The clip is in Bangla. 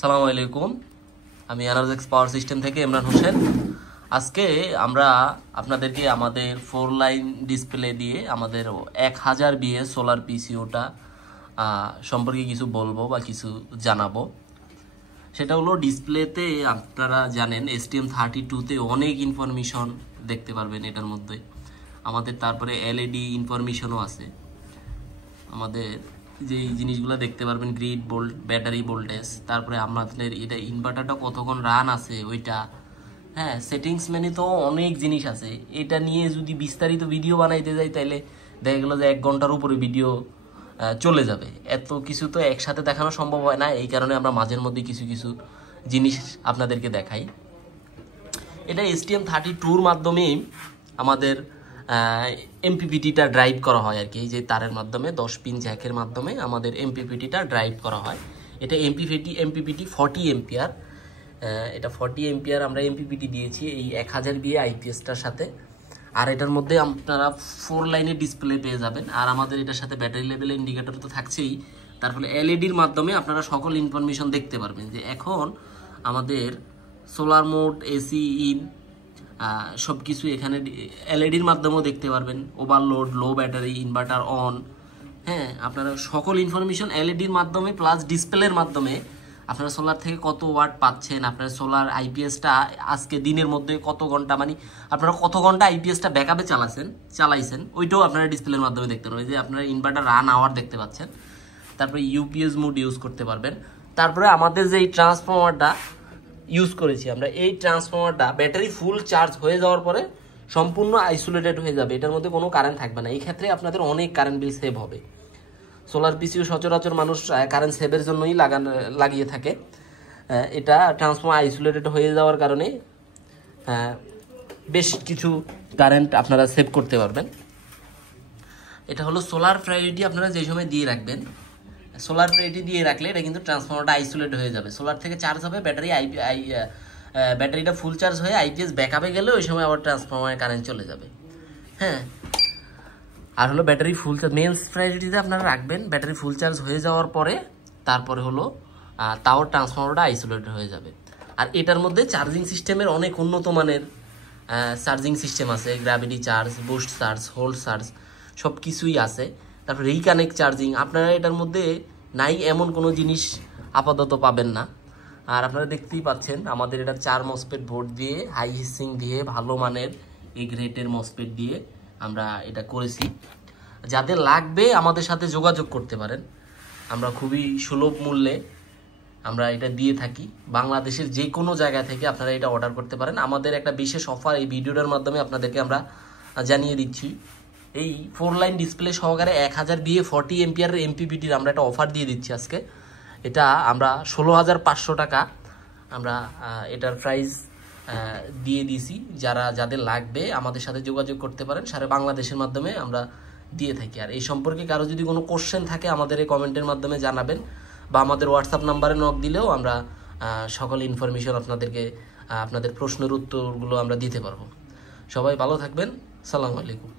সালামু আলাইকুম। আমি এনার্জেক্স পাওয়ার সিস্টেম থেকে ইমরান হোসেন। আজকে আমরা আপনাদেরকে আমাদের 4 লাইন ডিসপ্লে দিয়ে আমাদের 1000 বিএ সোলার পিসিওটা সম্পর্কে কিছু বলবো বা কিছু জানাবো। সেটা হলো ডিসপ্লেতে আপনারা জানেন STM32-তে অনেক ইনফরমেশন দেখতে পারবেন এটার মধ্যে। আমাদের তারপরে এলইডি ইনফরমেশনও আছে। আমাদের যে জিনিসগুলো দেখতে পারবেন গ্রিড ভোল্ট, ব্যাটারি ভোল্টেজ, তারপরে আমাদের এটা ইনভার্টারটা কতক্ষণ রান আছে ওইটা, হ্যাঁ সেটিংস মেনে তো অনেক জিনিস আছে। এটা নিয়ে যদি বিস্তারিত ভিডিও বানাইতে যাই তাহলে দেখা গেলো যে 1 ঘন্টার উপরে ভিডিও চলে যাবে। এত কিছু তো একসাথে দেখানো সম্ভব হয় না, এই কারণে আমরা মাঝের মধ্যে কিছু কিছু জিনিস আপনাদেরকে দেখাই। এটা STM32-র মাধ্যমে আমাদের এমপিপিটিটা ড্রাইভ করা হয় আর কি। এই যে তারের মাধ্যমে 10 পিন জ্যাকের মাধ্যমে আমাদের এমপিপিটিটা ড্রাইভ করা হয়। এটা এমপিপিটি 40 এম্পিয়ার। এটা 40 এম্পিয়ার আমরা এমপিপিটি দিয়েছি এই 1000 বিএ আইপিএসটার সাথে। আর এটার মধ্যে আপনারা 4 লাইনের ডিসপ্লে পেয়ে যাবেন। আর আমাদের এটার সাথে ব্যাটারি লেভেল ইন্ডিকেটর তো থাকছেই, তার ফলে এলইডির মাধ্যমে আপনারা সকল ইনফরমেশন দেখতে পারবেন যে এখন আমাদের সোলার মোড, এসি ইন, সব কিছু এখানে এলইডির মাধ্যমেও দেখতে পারবেন। Overload, low battery, inverter on, হ্যাঁ আপনারা সকল ইনফরমেশন এলইডির মাধ্যমে প্লাস ডিসপ্লের মাধ্যমে আপনারা সোলার থেকে কত ওয়াট পাচ্ছেন, আপনার সোলার আইপিএসটা আজকে দিনের মধ্যে কত ঘন্টা, মানে আপনারা কত ঘন্টা আইপিএসটা ব্যাকআপে চালাইছেন ওইটাও আপনারা ডিসপ্লের মাধ্যমে দেখতে পারবেন। যে আপনারা ইনভার্টার রান আওয়ার দেখতে পাচ্ছেন, তারপরে ইউপিএস মোড ইউজ করতে পারবেন। তারপরে আমাদের যে এই ট্রান্সফর্মারটা ইউজ করেছি আমরা, এই ট্রান্সফর্মারটা ব্যাটারি ফুল চার্জ হয়ে যাওয়ার পরে সম্পূর্ণ আইসোলেটেড হয়ে যাবে, এটার মধ্যে কোনো কারেন্ট থাকবে না। এই ক্ষেত্রে আপনাদের অনেক কারেন্ট বিল সেভ হবে। সোলার পিসিও সচরাচর মানুষ কারেন্ট সেভের জন্যই লাগিয়ে থাকে। এটা ট্রান্সফর্মার আইসোলেটেড হয়ে যাওয়ার কারণে বেশ কিছু কারেন্ট আপনারা সেভ করতে পারবেন। এটা হলো সোলার প্রায়োরিটি। আপনারা যে সময় দিয়ে রাখবেন, সোলার প্রায়োরিটি দিয়ে রাখলে এটা কিন্তু ট্রান্সফর্মারটা আইসোলেট হয়ে যাবে। সোলার থেকে চার্জ হবে, ব্যাটারিটা ফুল চার্জ হয়ে আইপিএস ব্যাকআপে গেলে ওই সময় আবার ট্রান্সফর্মারে কারেন্ট চলে যাবে। হ্যাঁ, আর হলো ব্যাটারি ফুল চার্জ মেন প্রায়োরিটিতে আপনারা রাখবেন। ব্যাটারি ফুল চার্জ হয়ে যাওয়ার পরে তারপরে হলো তাও ট্রান্সফর্মারটা আইসোলেটেড হয়ে যাবে। আর এটার মধ্যে চার্জিং সিস্টেমের অনেক উন্নত মানের চার্জিং সিস্টেম আছে। Gravity charge, boost charge, hold charge সব কিছুই আছে। তারপর রিকানেক্ট চার্জিং, আপনারা এটার মধ্যে নাই এমন কোনো জিনিস আপাতত পাবেন না। আর আপনারা দেখতেই পাচ্ছেন আমাদের এটা 4 মসপেট বোর্ড দিয়ে, হাই হিসিং দিয়ে, ভালো মানের এই গ্রেটের মসপেট দিয়ে আমরা এটা করেছি। যাদের লাগবে আমাদের সাথে যোগাযোগ করতে পারেন। আমরা খুবই সুলভ মূল্যে আমরা এটা দিয়ে থাকি। বাংলাদেশের যে কোনো জায়গা থেকে আপনারা এটা অর্ডার করতে পারেন। আমাদের একটা বিশেষ অফার এই ভিডিওটার মাধ্যমে আপনাদেরকে আমরা জানিয়ে দিচ্ছি। এই 4 লাইন ডিসপ্লে সহকারে 1000 বিএ 40 এম্পিয়ারের এমপিপিটির আমরা একটা অফার দিয়ে দিচ্ছি আজকে। এটা আমরা 16,500 টাকা আমরা এটার প্রাইস দিয়ে দিয়েছি। যাদের লাগবে আমাদের সাথে যোগাযোগ করতে পারেন। সারা বাংলাদেশের মাধ্যমে আমরা দিয়ে থাকি। আর এই সম্পর্কে কারো যদি কোনো কোশ্চেন থাকে আমাদের এই কমেন্টের মাধ্যমে জানাবেন, বা আমাদের হোয়াটসঅ্যাপ নাম্বারে নক দিলেও আমরা সকল ইনফরমেশন আপনাদেরকে আপনাদের প্রশ্নের উত্তরগুলো আমরা দিতে পারবো। সবাই ভালো থাকবেন। সালামু আলাইকুম।